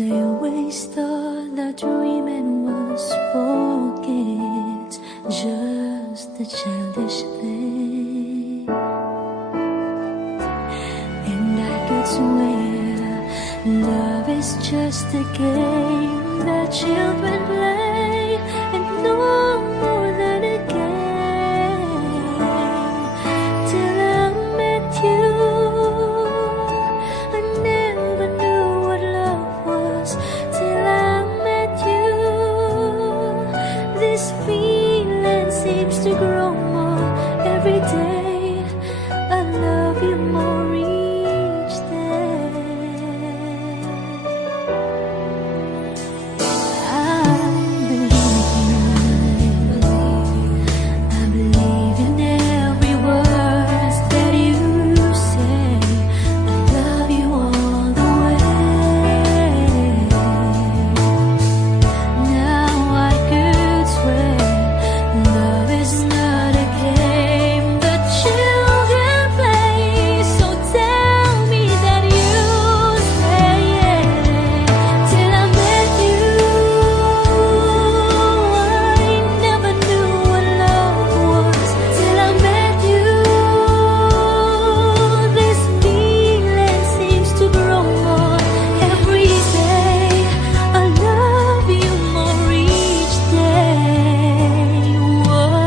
I always thought that dreaming was for kids, just a childish thing. And I could swear love is just a game that children play, and no more than a game. Till I met you, I never knew what love was. Till I met you, this feeling seems to grow more every day. I love you more each day. I believe in every word that you say. I love you all the way. Now I could swear love is not a game that children play. So tell me that you stay. Till I met you, I never knew what love was. Till I met you, this feeling seems to grow more every day. I love you more each day. Whoa.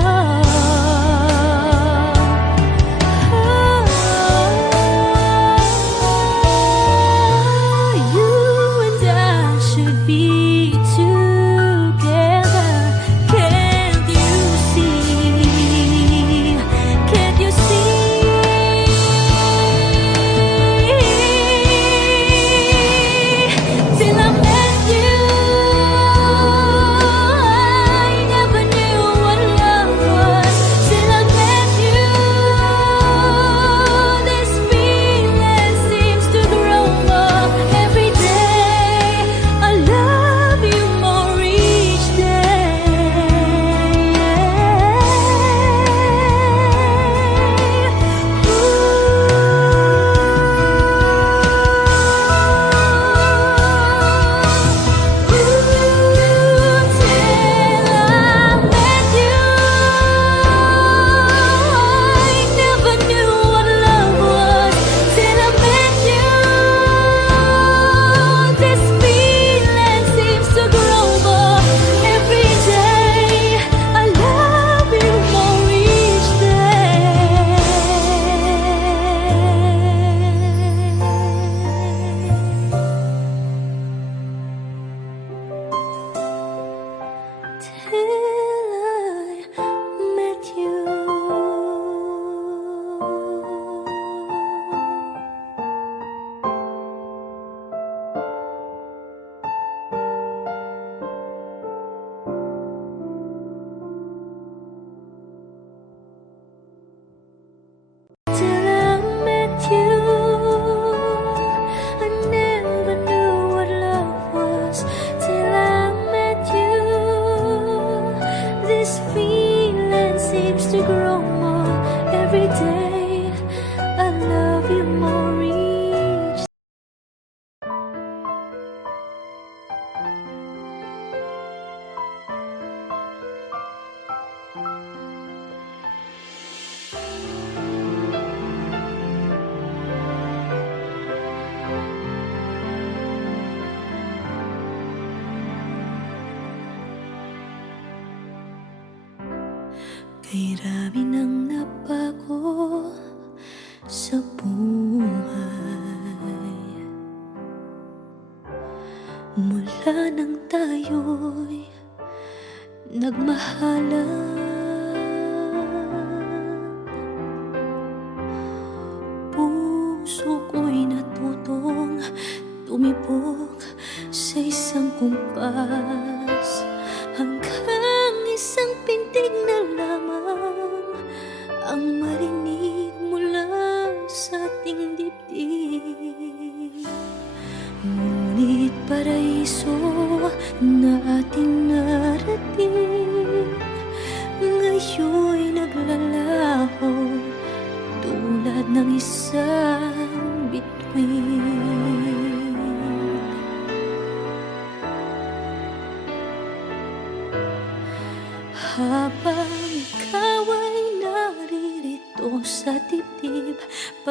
You and I should be together. Can't you see? Can't you see? Till I met you, I never knew what love was. Till I met you, this feeling seems to grow more every day. I love you more each till I met you, I never knew what love was. Till I met you, this feeling seems to grow more every day. I love you more each. Kay rami nang nabago sa buhay, mula nang tayo'y nagmahalan. Puso ko'y natutong tumibok sa isang kumpas, hanggang isang pintig na lamang ang marinig mula sa ating dibdib. Ngunit paraiso na ating narating, ngayon'y naglalaho tulad ng isang bituin.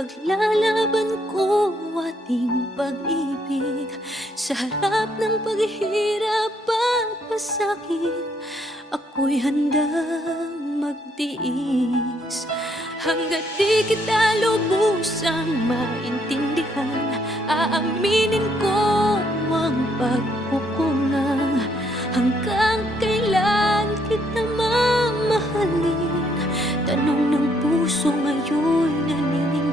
Paglalaban ko ating pag-ibig sa harap ng paghihirap at pasakit. Ako'y handang magtiis hanggat di kita lubusang maintindihan. Aaminin ko ang pagkukulang. Hanggang kailan kita mamahalin? Tanong ng puso ngayon'y naninindig.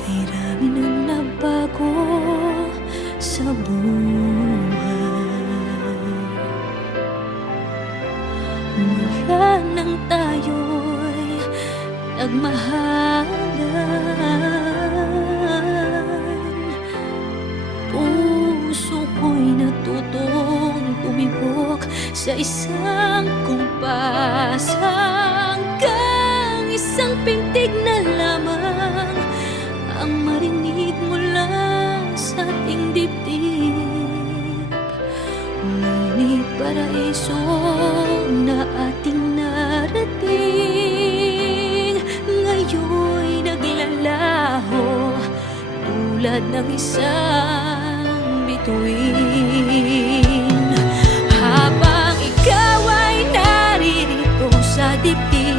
Kay rami nang nabago sa buhay mula nang tayo'y nagmahalan. Puso ko'y natutong tumibok sa isang kumpas hanggang isang pintig na lamang ang marinig mula sa ating dibdib. Ngunit paraiso na ating narating ngayon'y naglalaho tulad ng isang bituin. Habang ikaw ay naririto sa dibdib,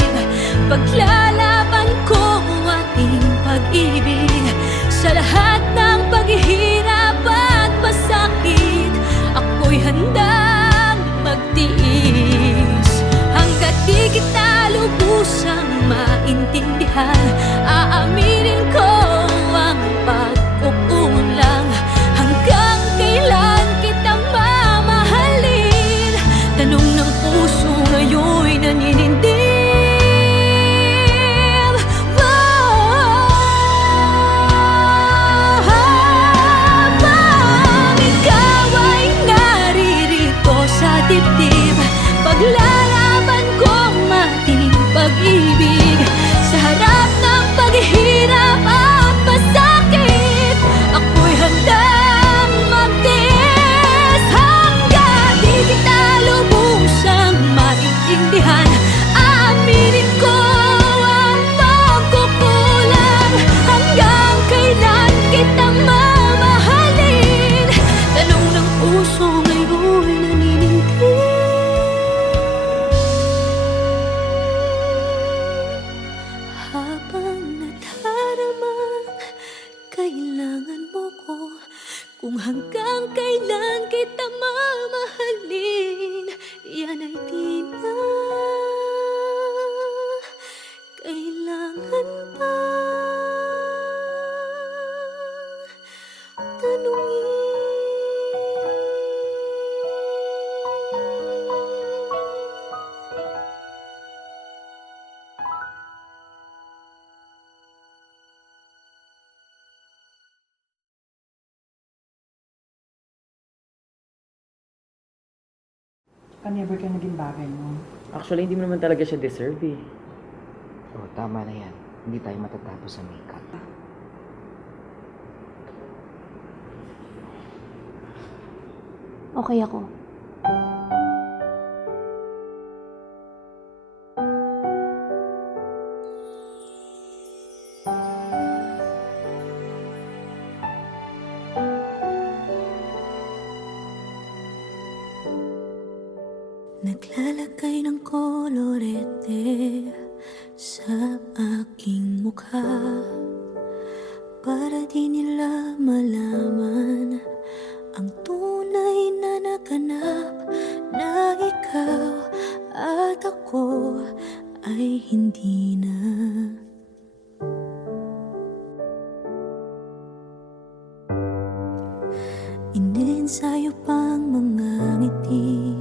paglalaban ko ating pag-ibig sa lahat ng paghihirap at pasakit. Ako'y handang magtiis hanggat di kita lubusang maintindihan. Aaminin ko ang pagkukulang. Hanggang kailan kita mamahalin? Tanong ng puso ngayon'y naninindig. Habang ikaw ay naririto sa dibdib, paglalaban ko ating pag-ibig sa harap ng paghihirap at pasakit. Ako'y handang magtiis hanggang di kita lubusang maintindihan. Aaminin ko ang pagkukulang. Hanggang kailan kita mamahalin? Tanong ng puso ngayon'y naninindig. Habang nadaramang kailangan mo ko, kung hanggang kailan kita mamahalin, yan ay di na kailangan pa tanungin. Never ka naging bagay mo. Actually, hindi mo naman talaga siya deserve eh. Oh, tama na yan. Hindi tayo matatapos sa makeup. Okay ako. Naglalagay ng kolorete sa aking mukha para di nila malaman ang tunay na naganap, na ikaw at ako ay hindi na. Iniensayo pang mga ngiti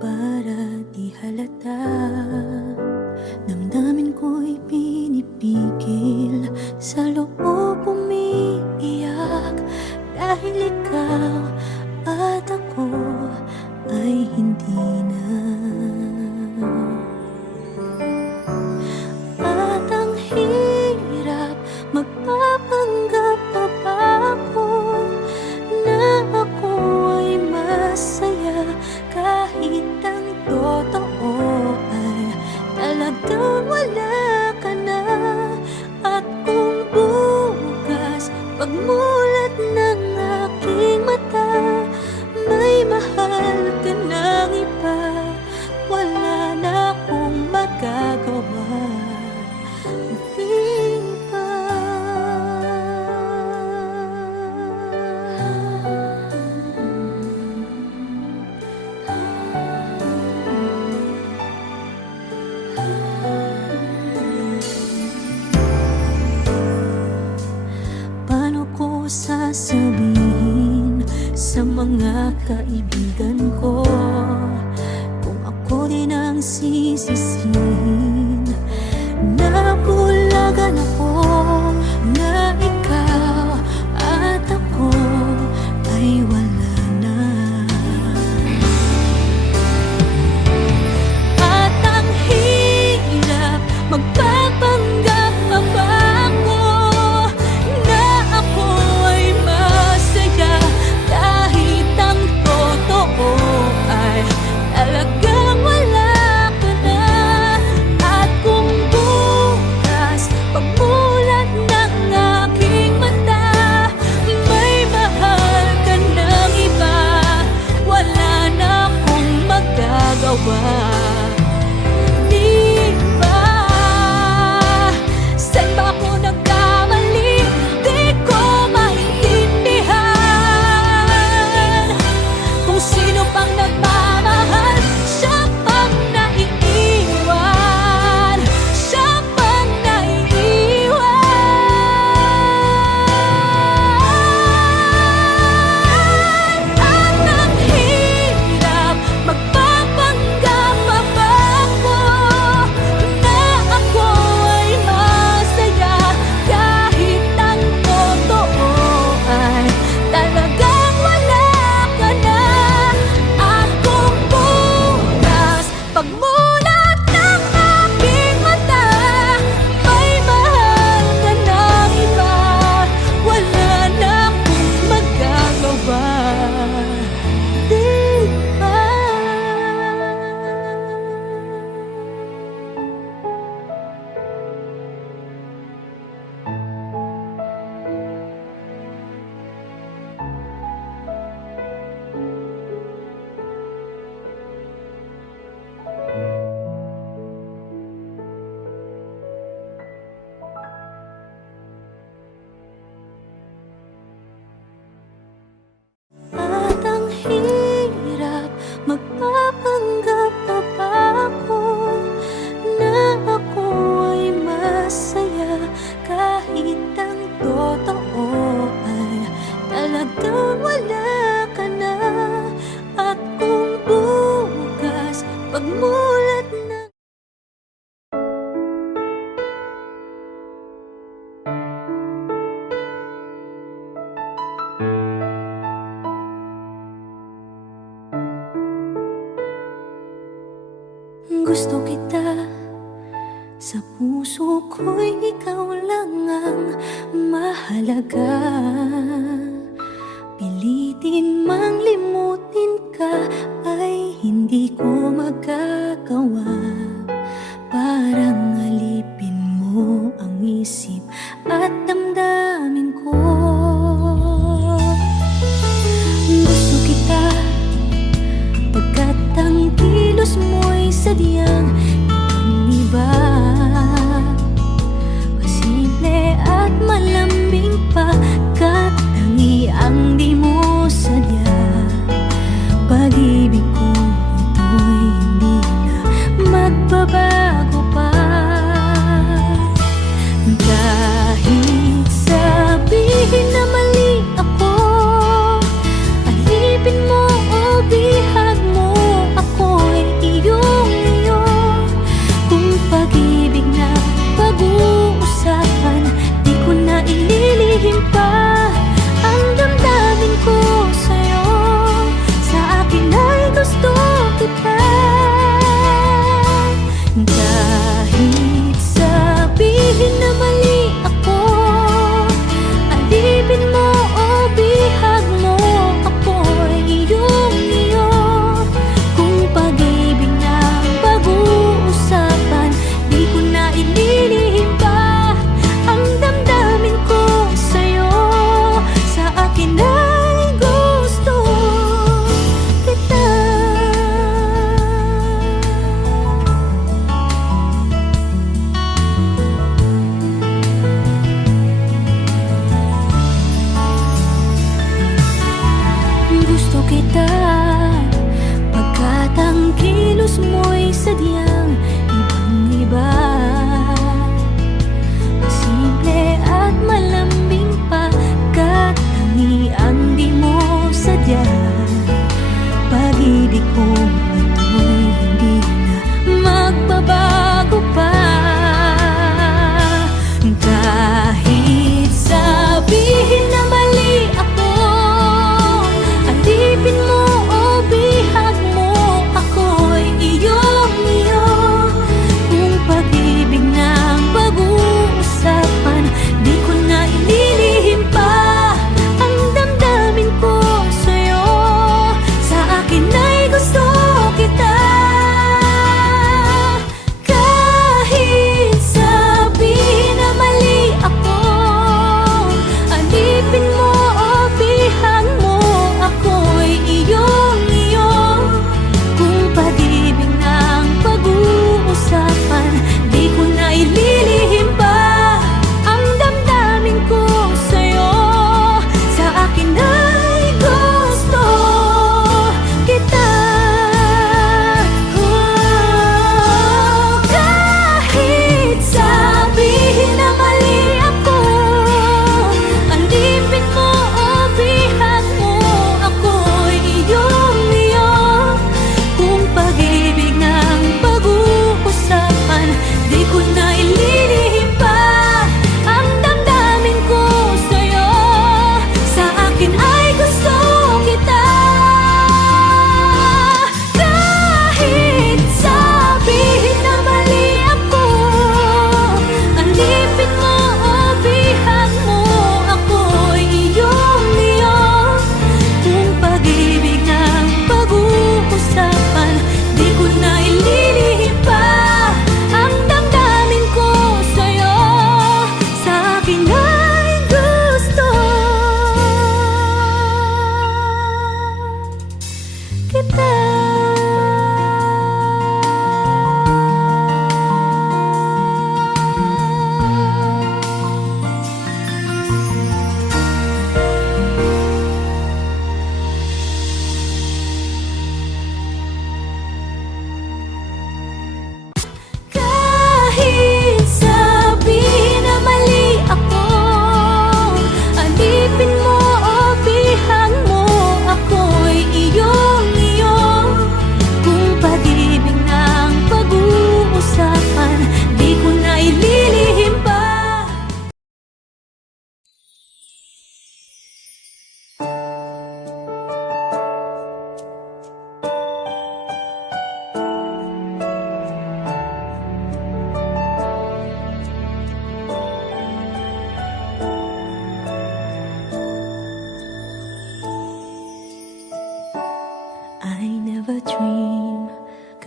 para di halata. Damdamin ko'y pinipigil, sa loob umiiyak, dahil ikaw at ako ay hindi na. At ang hirap, magpapanggap pa ba ako na ako ay masaya mga kaibigan ko. Kung ako din ang sisisihin, nabulagan ako na ikaw at ako ay wala na. At ang hirap magpapanggap pa ba ako na ako ay masaya, kahit ang totoo ay talagang wala ka na. At kung bukas pagmulat ng aking mata, may mahal ka ng iba, wala na akong magagawa. Di ba? Saan ba ako nagkamali? Di ko maintindihan. Kung sino pang nagmamahal, siya pang naiiwan. Siya pang naiiwan. At ang hirap magpapanggap pa ba ako na ako ay masaya, kahit ang totoo ay talagang wala ka na. At kung bukas pagmulat ng aking mata, may mahal ka ng iba, wala na akong magagawa. Di ba? At ang hirap magpapanggap pa ba ako na ako ay masaya, kahit ang totoo ay talagang wala ka na. At kung bukas pagmulat ng gusto kita, sa puso ko'y ikaw lang ang mahalaga. Pilitin mang limutin ka ay hindi ko magagawa. Parang alipin mo ang isip at damdamin ko. Gusto kita pagkat ang kilos mo'y sadyang ibang-iba. Masimple at malambing pa, kat tangi ang di mo sadya. Pag-ibig ko ito'y hindi na magbabago pa. Kahit sabihin na mali ako, alipin mo o bihag mo, ako'y iyong-iyo. Kung pag-ibig na pag-uusapan, di ko na ililihim pa ang damdamin ko sa'yo. Sa akin ay gusto kita. Kahit sabihin na mali ako, alipin mo o bihag mo, ako'y iyong-iyo. Kung pag-ibig na pag-uusapan, di ko na ililihim pa ang damdamin ko sa'yo. Sa akin ay gusto kita. Gusto kita pagkat ang kilos mo'y sadyang ibang-iba. Masimple at malambing pa, kat tangi ang di mo sadya.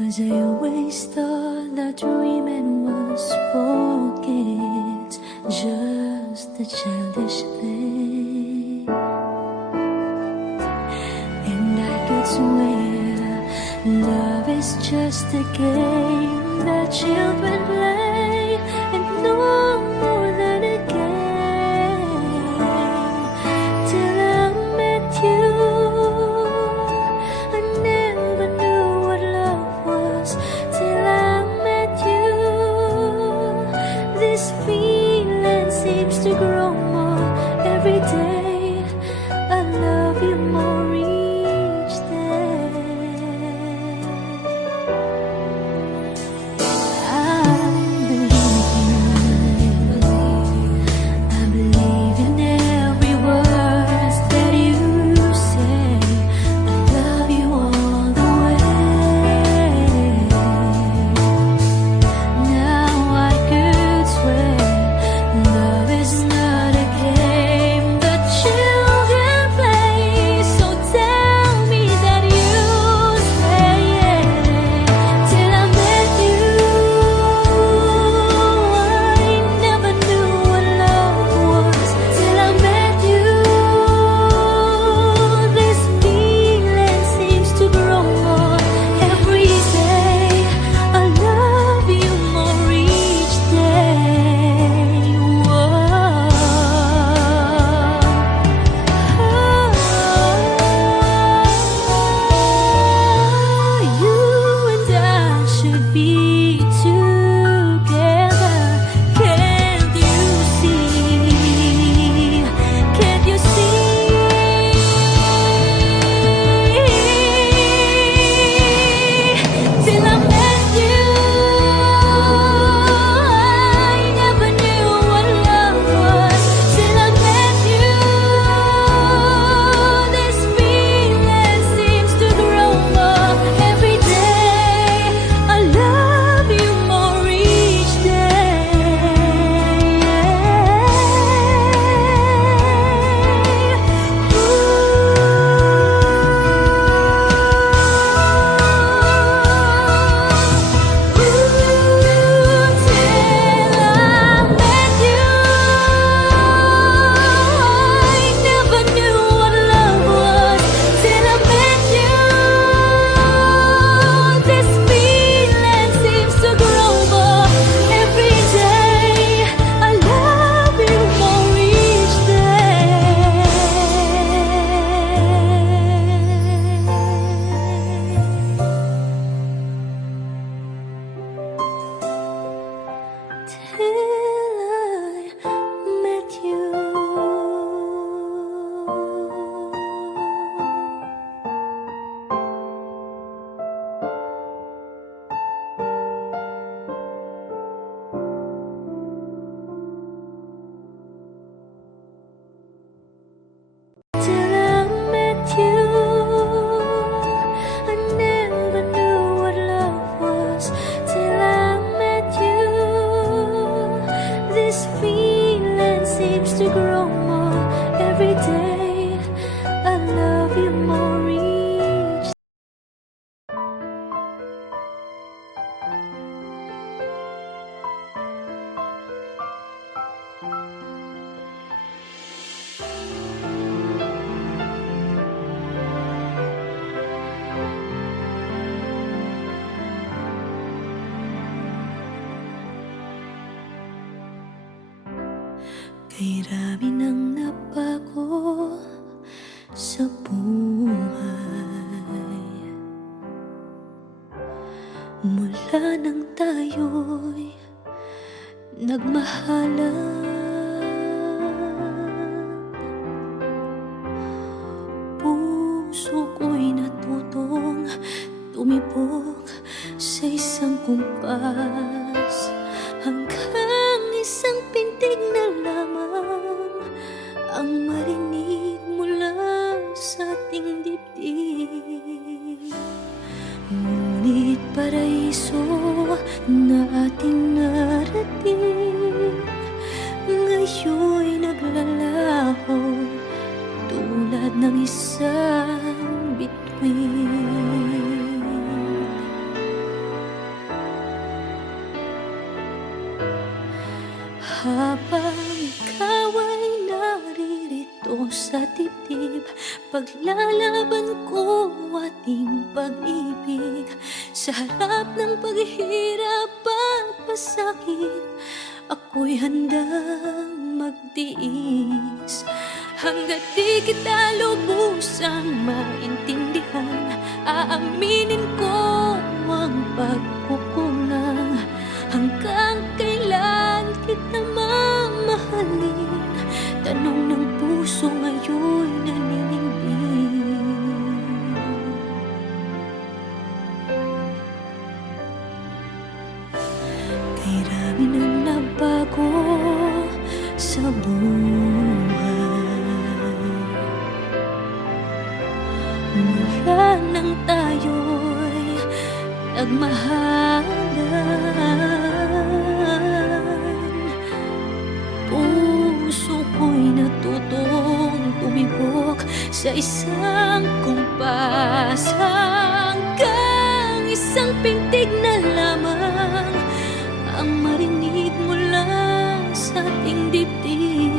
'cause I always thought that dreaming was for kids, just a childish thing. And I could swear love is just a game that children play, and no more than a game. Till I met you, I never knew what love was. Till I met you, this feeling seems to grow more every day. I love you more each day. I believe in every word that you say. I love you all the way. Now I could swear love is not a game that children play. So tell me that you stay. Till I met you, I never knew what love was. Till I met you, this feeling seems to grow more every day. I love you more each day. You and I should be together. Can't you see? Can't you see? Till I met you, I never knew what love was. Till I met you, this feeling seems to grow more every day. I love you more each till I met you, I never knew what love was. Till I met you, this feeling seems to grow more every day. I love you more each. Kay rami nang nabago sa buhay, mula nang tayo'y nagmahalan. Puso ko'y natutong tumibok sa isang kumpas, hanggang isang pintig na lamang ang marinig mula sa ating dibdib. Ngunit paraiso na ating narating, ngayon'y naglalaho tulad ng isang bituin. Paglalaban ko ating pag-ibig sa harap ng paghihirap at pasakit. Ako'y handang magtiis hanggat di kita lubusang maintindihan. Aaminin ko ang pagkukulang hanggang kailan kita mamahalin. Tanong ng puso ngayon'y naninindig. Kay rami nang nabago sa buhay mula nang tayo'y nagmahalan. Puso ko'y natutong tumibok sa isang kumpas hanggang isang pintig na lamang ang marinig mula sa ating dibdib.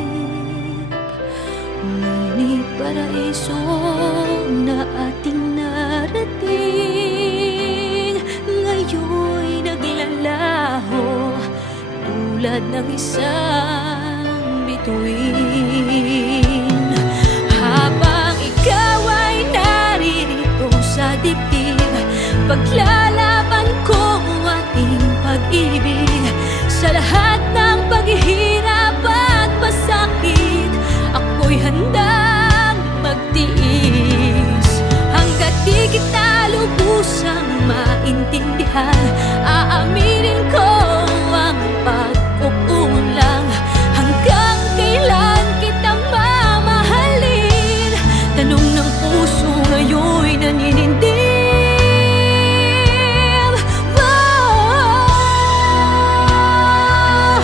Ngunit paraiso na ating narating ngayon'y naglalaho tulad ng isang bituin. Habang ikaw ay naririto sa dibdib, paglalaban ko ating pag-ibig sa lahat ng paghihirap at pasakit. Ako'y handang magtiis hanggat di kita lubusang maintindihan. Aaminin ko ang pagkukulang hanggang kailan kita mamahalin. Tanong ng puso ngayon'y naninindig.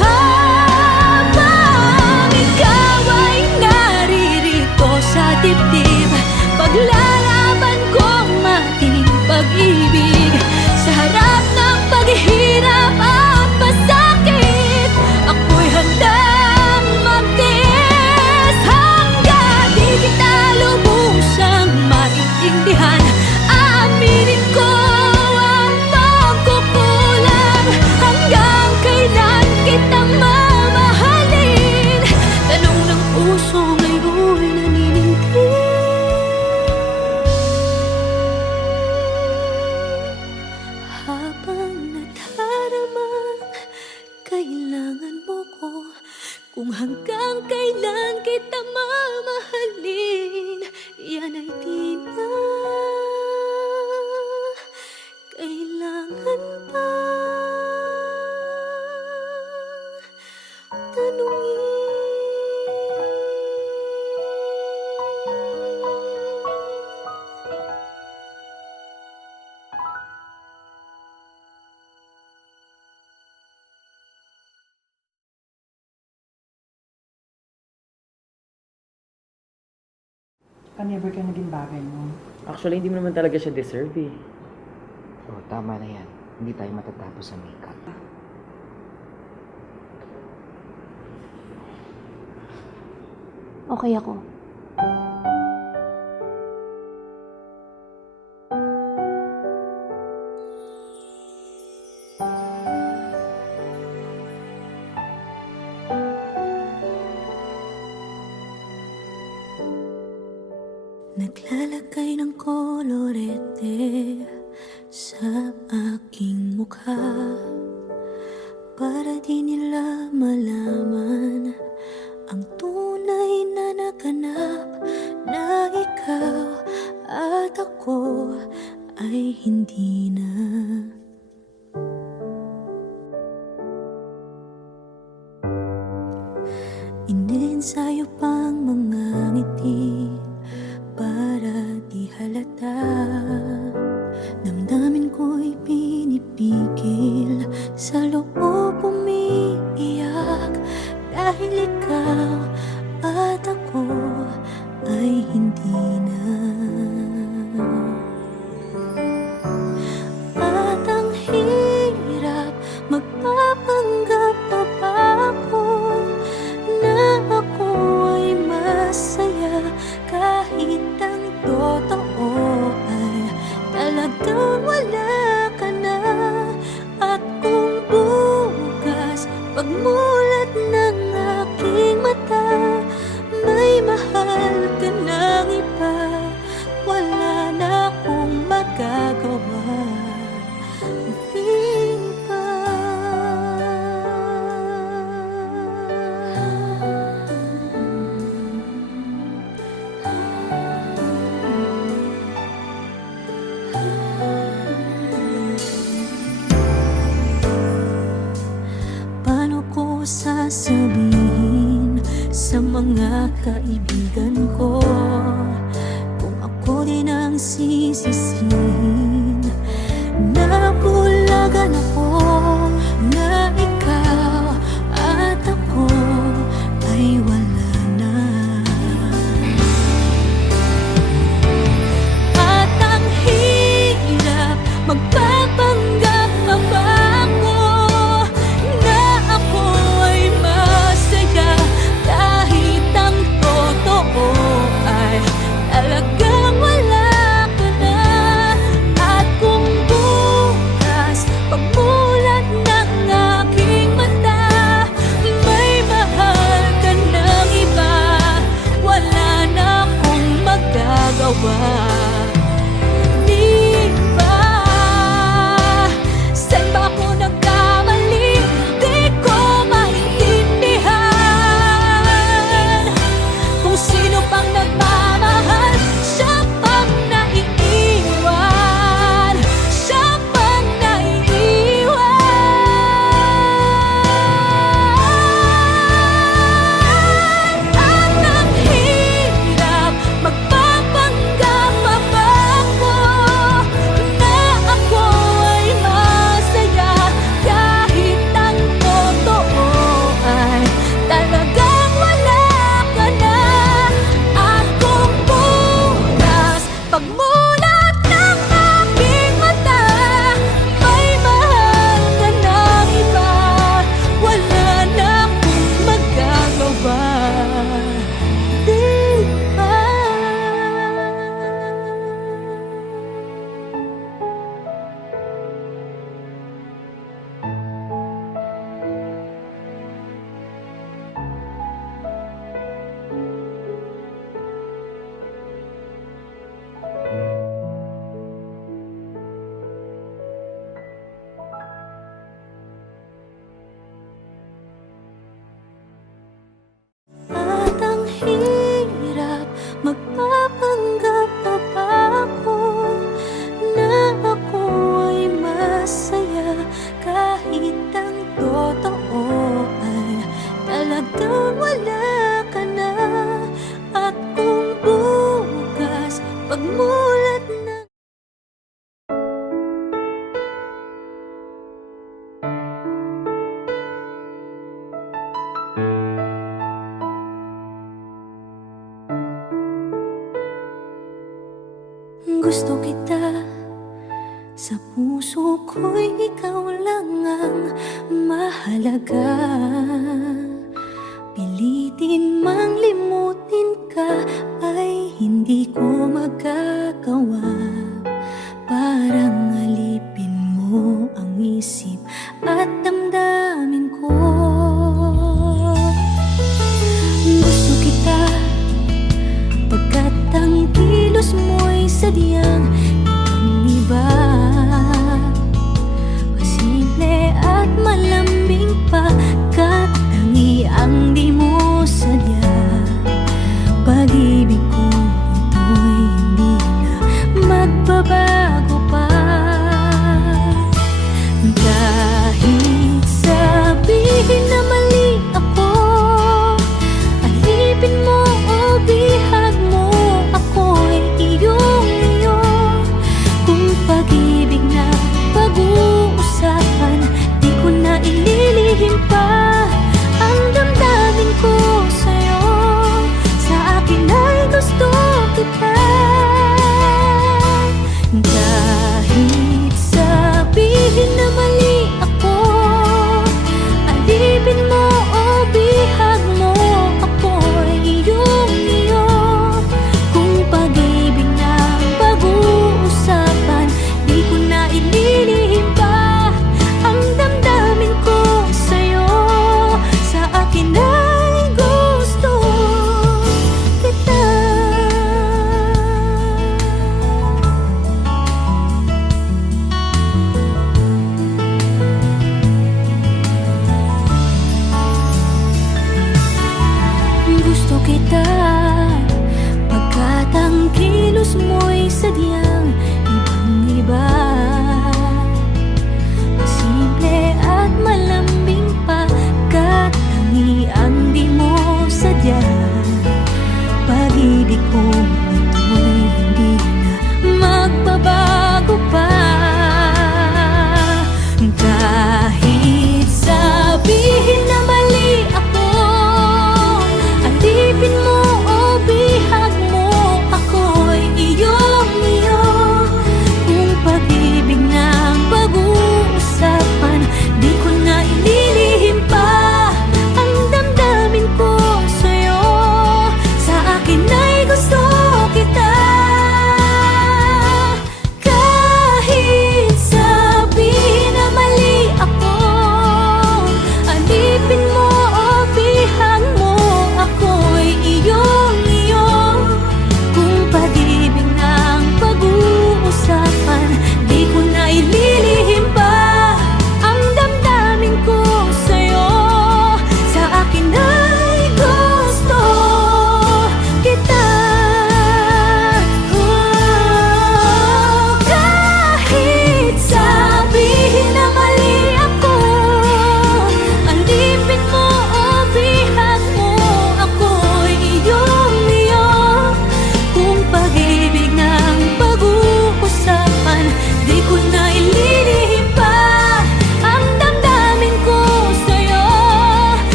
Habang ikaw ay naririto sa dibdib, paglalaban ko ating pag-ibig sa harap ng paghihirap at pasakit. Ako'y handang magtiis hanggang di kita lubusang maintindihan. Aaminin ko ang pagkukulang hanggang kailan kita mamahalin. Tanong ng puso ngayon'y naninindig. Habang nadaramang kailangan mo ko, kung hanggang kailan kita mamahalin, yan ay di na kailangan pa tanungin. Never ka naging bagay mo. Actually, hindi mo naman talaga siya deserve eh. Oo, tama na yan. Hindi tayo matatapos sa makeup. Okay ako. Naglalagay ng kolorete sa aking mukha para di nila malaman ang tunay na naganap, na ikaw at ako ay hindi na. Iniensayo pang mga ngiti para di halata. Damdamin ko'y pinipigil, sa loob umiiyak, dahil ikaw at ako ay hindi na. At kaibigan ko. Kung ako din ang sisisihin, nabulagan ako na ikaw at ako ay wala na. At ang hirap magpapanggap pa ba ako na ako ay masaya kahit ang totoo ay talagang wala ka na. At kung bukas pagmulat ng aking mata may mahal ka ng iba, wala na akong magagawa. Di ba? Saan ba ako nagkamali? Di ko maintindihan. Kung sino pang nagmamahal, siya pang naiiwan. Siya pang naiiwan. At ang hirap magpapanggap pa ba ako na ako ay masaya kahit ang totoo ay talagang wala ka na. At kung bukas pagmulat ng aking mata may mahal ka ng iba, wala na akong magagawa. Di ba? At ang hirap magpapanggap pa ba ako na ako ay masaya kahit ang totoo ay talagang wala ka na. At kung bukas pagmulat ng gusto kita, sa puso ko'y ikaw lang ang mahalaga. Pilitin mang limutin ka ay hindi ko magagawa. Parang alipin mo ang isip at damdamin ko. Gusto kita pagkat ang kilos mo'y sadyang ibang-iba. Masimple at malambing pagkat tangi ang di mo sadya. Pag-ibig ko ito'y hindi na magbabago pa. Kahit sabihin na mali ako, alipin mo o bihag mo, ako'y iyong-iyo. Kung pag-ibig na pag-uusapan, di ko na ililihim pa ang damdamin ko sa'yo. Sa akin ay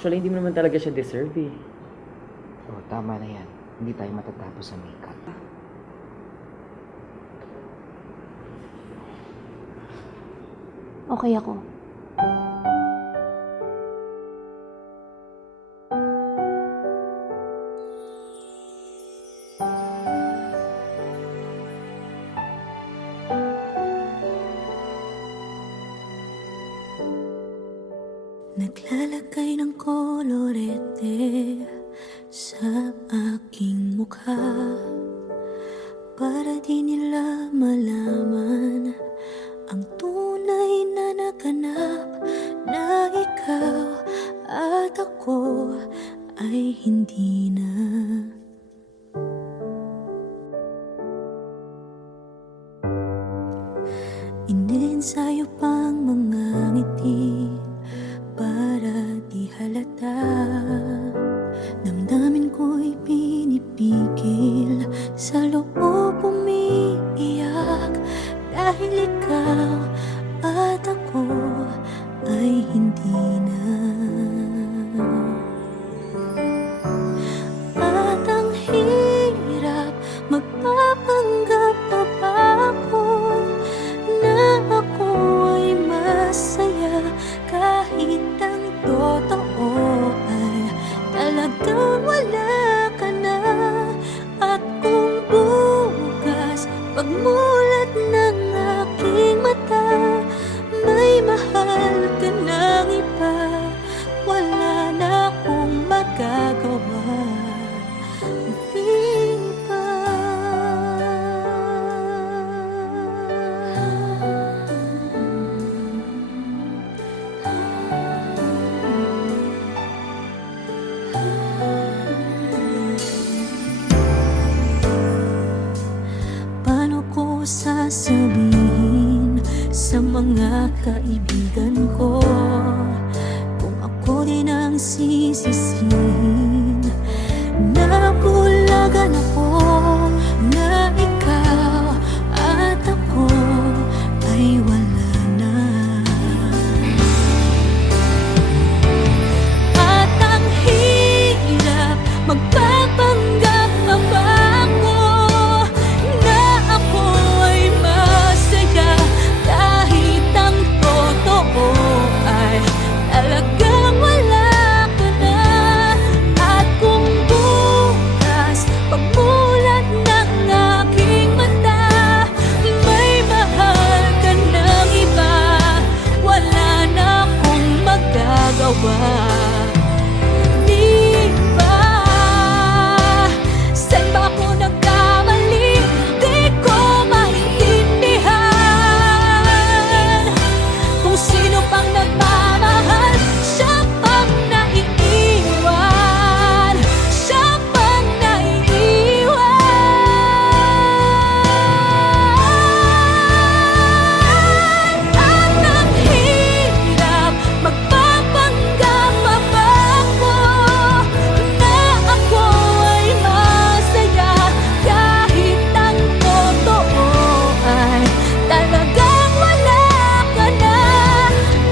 Actually, hindi mo naman talaga siya deserve eh. Oo, tama na yan. Hindi tayo matatapos sa makeup. Okay ako. Naglalagay ng kolorete sa aking mukha para di nila malaman ang tunay na naganap, na ikaw at ako ay hindi na. Iniensayo pang mga ngiti para di halata. Damdamin ko'y pinipigil, sa loob umiiyak, dahil ikaw at ako ay hindi na. At ang hirap, magpapanggap pa ba ako na ako ay masaya, kahit ang totoo ay talagang wala ka na. At kung bukas pagmulat ng aking mata, may mahal ka ng iba, wala na akong magagawa. Di ba? Paano ko sasabihin sa mga kaibigan ko kung ako din ang sisisihin? Nabulagan ako na ikaw at ako ay wala na. At ang hirap, magpapanggap pa ba ako na ako ay masaya, kahit ang totoo ay talagang wala ka na. At kung bukas pagmulat ng aking mata, may mahal ka ng iba, wala na akong magagawa. Di ba? Saan ba ako nagkamali? Di ko maintindihan. Kung sino pang nagmamahal, siya pang naiiwan, siya pang naiiwan. At ang hirap, magpapanggap pa ba ako na ako ay masaya, kahit ang totoo ay talagang wala ka na.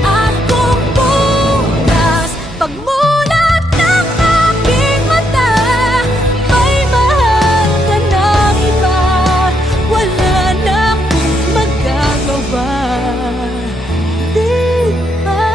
At kung bukas pagmulat ng aking mata, may mahal ka ng iba, wala na akong magagawa. Di ba?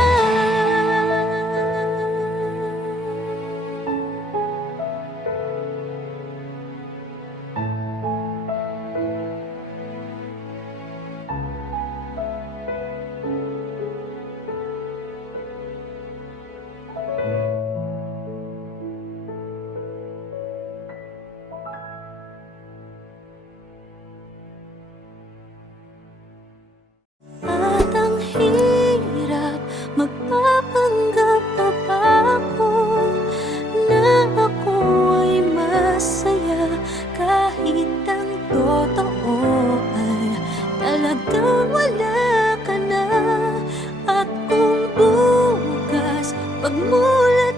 At ang hirap, magpapanggap pa ba ako na ako ay masaya, kahit ang totoo ay talagang wala ka na. At kung bukas pagmulat